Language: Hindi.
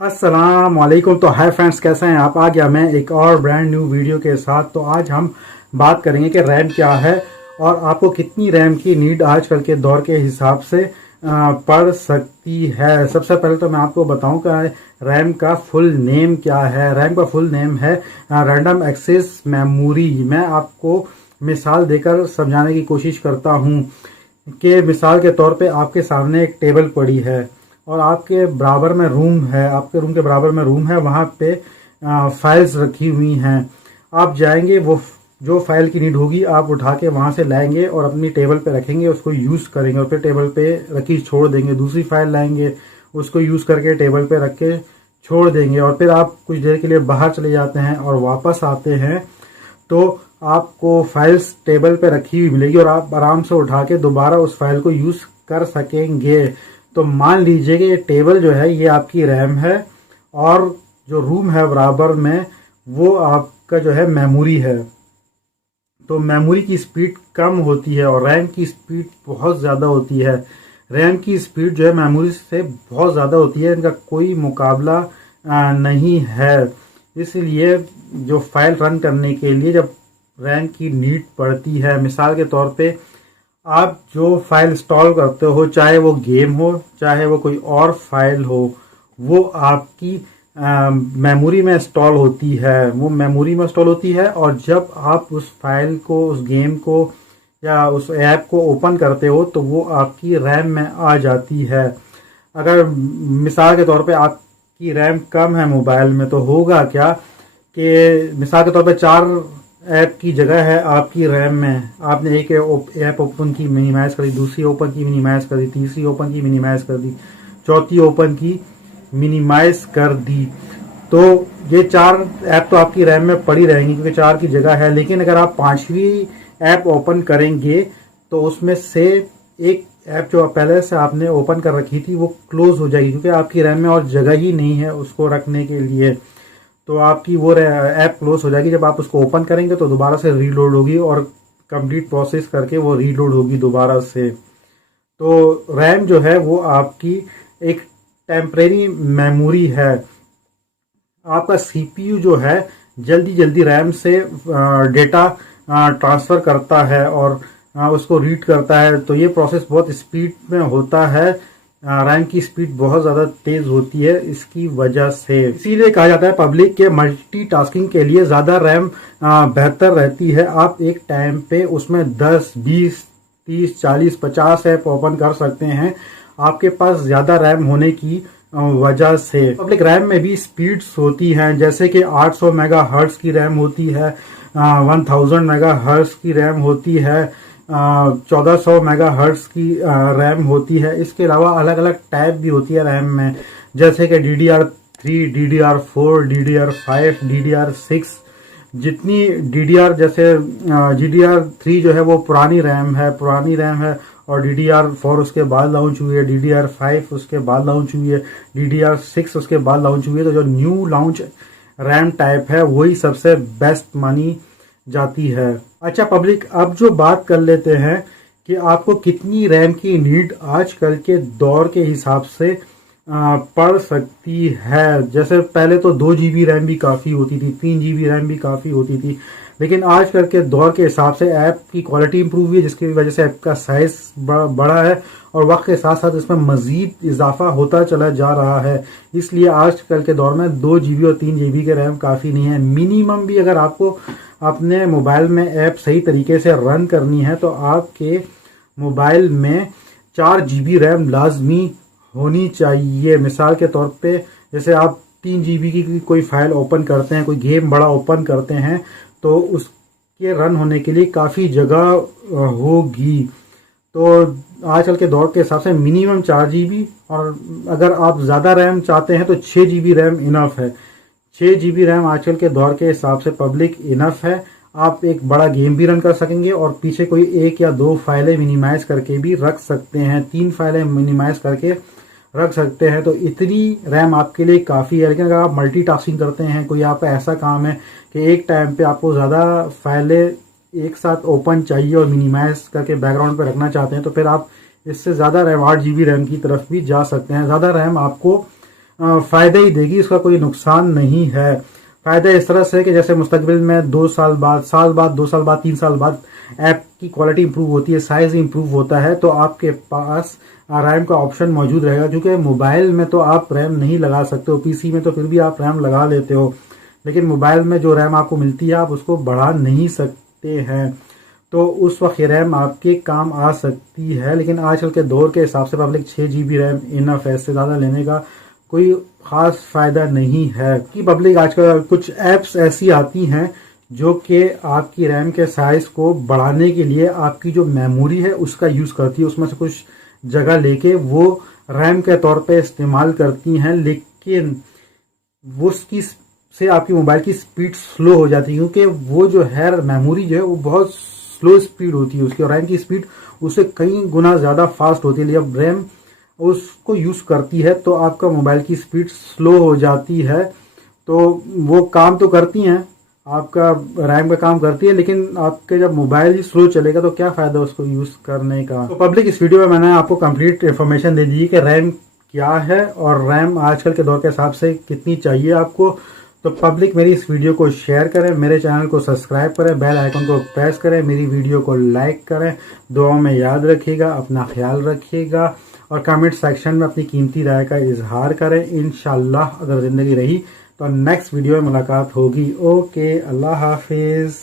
अस्सलाम वालेकुम। तो हाय फ्रेंड्स, कैसे हैं आप? आ गया मैं एक और ब्रांड न्यू वीडियो के साथ। तो आज हम बात करेंगे कि रैम क्या है और आपको कितनी रैम की नीड आजकल के दौर के हिसाब से पड़ सकती है। सबसे पहले तो मैं आपको बताऊं कि रैम का फुल नेम क्या है। रैम का फुल नेम है रैंडम एक्सेस मेमोरी। मैं आपको मिसाल देकर समझाने की कोशिश करता हूं कि मिसाल के तौर पे आपके सामने एक टेबल पड़ी है और आपके बराबर में रूम है, आपके रूम के बराबर में रूम है, वहाँ पे फाइल्स रखी हुई हैं। आप जाएंगे, वो जो फाइल की नीड होगी आप उठा के वहाँ से लाएंगे और अपनी टेबल पे रखेंगे, उसको यूज़ करेंगे और फिर टेबल पे रखी छोड़ देंगे। दूसरी फाइल लाएंगे, उसको यूज़ करके टेबल पे रख के छोड़ देंगे और फिर आप कुछ देर के लिए बाहर चले जाते हैं और वापस आते हैं तो आपको फाइल्स टेबल पे रखी हुई मिलेगी और आप आराम से उठा के दोबारा उस फाइल को यूज़ कर सकेंगे। तो मान लीजिए कि ये टेबल जो है ये आपकी रैम है और जो रूम है बराबर में वो आपका जो है मेमोरी है। तो मेमोरी की स्पीड कम होती है और रैम की स्पीड बहुत ज़्यादा होती है। रैम की स्पीड जो है मेमोरी से बहुत ज़्यादा होती है, इनका कोई मुकाबला नहीं है। इसलिए जो फाइल रन करने के लिए जब रैम की नीड पड़ती है, मिसाल के तौर पे आप जो फाइल इंस्टॉल करते हो, चाहे वो गेम हो चाहे वो कोई और फाइल हो, वो आपकी मेमोरी में इंस्टॉल होती है। वो मेमोरी में इंस्टॉल होती है और जब आप उस फाइल को, उस गेम को या उस ऐप को ओपन करते हो तो वो आपकी रैम में आ जाती है। अगर मिसाल के तौर पे आपकी रैम कम है मोबाइल में तो होगा क्या कि मिसाल के तौर पे 4 ऐप की जगह है आपकी रैम में। आपने एक ऐप ओपन की, मिनिमाइज कर दी, दूसरी ओपन की, मिनिमाइज कर दी, तीसरी ओपन की, मिनिमाइज कर दी, चौथी ओपन की, मिनिमाइज कर दी। तो ये 4 ऐप तो आपकी रैम में पड़ी रहेंगी क्योंकि 4 की जगह है। लेकिन अगर आप 5वीं ऐप ओपन करेंगे तो उसमें से एक ऐप जो पहले से आपने ओपन कर रखी थी वो क्लोज हो जाएगी क्योंकि आपकी रैम में और जगह ही नहीं है उसको रखने के लिए। तो आपकी वो ऐप क्लोज हो जाएगी। जब आप उसको ओपन करेंगे तो दोबारा से रीलोड होगी और कंप्लीट प्रोसेस करके वो रीलोड होगी दोबारा से। तो रैम जो है वो आपकी एक टेम्परेरी मेमोरी है। आपका सीपीयू जो है जल्दी जल्दी रैम से डेटा ट्रांसफ़र करता है और उसको रीड करता है। तो ये प्रोसेस बहुत स्पीड में होता है। रैम की स्पीड बहुत ज़्यादा तेज़ होती है इसकी वजह से। इसीलिए कहा जाता है पब्लिक के मल्टीटास्किंग के लिए ज़्यादा रैम बेहतर रहती है। आप एक टाइम पे उसमें 10, 20, 30, 40, 50 ऐप ओपन कर सकते हैं आपके पास ज़्यादा रैम होने की वजह से। पब्लिक रैम में भी स्पीड्स होती हैं, जैसे कि 800 मेगा हर्ट्स की रैम होती है, 1000 मेगा हर्ट्स की रैम होती है, 1400 मेगा हर्ट्स की रैम होती है। इसके अलावा अलग अलग टाइप भी होती है रैम में, जैसे कि DDR3, DDR4, DDR5, DDR6। जितनी DDR, जैसे DDR3 जो है वो पुरानी रैम है और DDR4 उसके बाद लॉन्च हुई है, DDR5 उसके बाद लॉन्च हुई है, DDR6 उसके बाद लॉन्च हुई है। तो जो न्यू लॉन्च रैम टाइप है वही सबसे बेस्ट मानी जाती है। अच्छा पब्लिक, अब जो बात कर लेते हैं कि आपको कितनी रैम की नीड आजकल के दौर के हिसाब से पड़ सकती है। जैसे पहले तो 2 GB रैम भी काफ़ी होती थी, 3 GB रैम भी काफ़ी होती थी, लेकिन आजकल के दौर के हिसाब से ऐप की क्वालिटी इंप्रूव हुई है जिसकी वजह से ऐप का साइज बढ़ा है और वक्त के साथ साथ इसमें मज़ीद इजाफा होता चला जा रहा है। इसलिए आजकल के दौर में 2 GB और 3 GB के रैम काफ़ी नहीं है। मिनिमम भी अगर आपको अपने मोबाइल में ऐप सही तरीके से रन करनी है तो आपके मोबाइल में 4 GB रैम लाजमी होनी चाहिए। मिसाल के तौर पे जैसे आप 3 GB की कोई फाइल ओपन करते हैं, कोई गेम बड़ा ओपन करते हैं तो उसके रन होने के लिए काफ़ी जगह होगी। तो आजकल के दौर के हिसाब से मिनिमम 4 GB, और अगर आप ज़्यादा रैम चाहते हैं तो 6 GB रैम इनफ है। 6 GB रैम आजकल के दौर के हिसाब से पब्लिक इनफ है। आप एक बड़ा गेम भी रन कर सकेंगे और पीछे कोई 1 या 2 फाइलें मिनिमाइज करके भी रख सकते हैं, 3 फाइलें मिनिमाइज करके रख सकते हैं। तो इतनी रैम आपके लिए काफ़ी है। लेकिन अगर आप मल्टीटास्किंग करते हैं, कोई आपका ऐसा काम है कि एक टाइम पे आपको ज़्यादा फाइलें एक साथ ओपन चाहिए और मिनिमाइज करके बैकग्राउंड पे रखना चाहते हैं तो फिर आप इससे ज़्यादा रैम 8 GB रैम की तरफ भी जा सकते हैं। ज़्यादा रैम आपको फायदा ही देगी, इसका कोई नुकसान नहीं है। फायदा इस तरह से कि जैसे मुस्तकबिल में 2 साल बाद, 2 साल बाद, 3 साल बाद ऐप की क्वालिटी इंप्रूव होती है, साइज इंप्रूव होता है, तो आपके पास रैम का ऑप्शन मौजूद रहेगा। क्योंकि मोबाइल में तो आप रैम नहीं लगा सकते हो, पीसी में तो फिर भी आप रैम लगा लेते हो, लेकिन मोबाइल में जो रैम आपको मिलती है आप उसको बढ़ा नहीं सकते हैं। तो उस वक्त ये रैम आपके काम आ सकती है, लेकिन आजकल के दौर के हिसाब से पब्लिक 6 GB रैम इनफ है, इससे ज़्यादा लेने का कोई खास फायदा नहीं है। कि पब्लिक आजकल कुछ ऐप्स ऐसी आती हैं जो कि आपकी रैम के साइज को बढ़ाने के लिए आपकी जो मेमोरी है उसका यूज़ करती है, उसमें से कुछ जगह लेके वो रैम के तौर पे इस्तेमाल करती हैं, लेकिन वो उसकी से आपकी मोबाइल की स्पीड स्लो हो जाती है, क्योंकि वो जो है मेमोरी जो है वो बहुत स्लो स्पीड होती है उसकी, और रैम की स्पीड उससे कई गुना ज़्यादा फास्ट होती है। जब रैम उसको यूज़ करती है तो आपका मोबाइल की स्पीड स्लो हो जाती है। तो वो काम तो करती हैं, आपका रैम का काम करती है, लेकिन आपके जब मोबाइल ही स्लो चलेगा तो क्या फ़ायदा उसको यूज़ करने का। तो पब्लिक इस वीडियो में मैंने आपको कंप्लीट इन्फॉर्मेशन दे दी कि रैम क्या है और रैम आजकल के दौर के हिसाब से कितनी चाहिए आपको। तो पब्लिक मेरी इस वीडियो को शेयर करें, मेरे चैनल को सब्सक्राइब करें, बेल आइकन को प्रेस करें, मेरी वीडियो को लाइक करें, दुआओं में याद रखिएगा, अपना ख्याल रखिएगा और कमेंट सेक्शन में अपनी कीमती राय का इजहार करें। इंशाल्लाह अगर ज़िंदगी रही तो नेक्स्ट वीडियो में मुलाकात होगी। ओके, अल्लाह हाफिज़।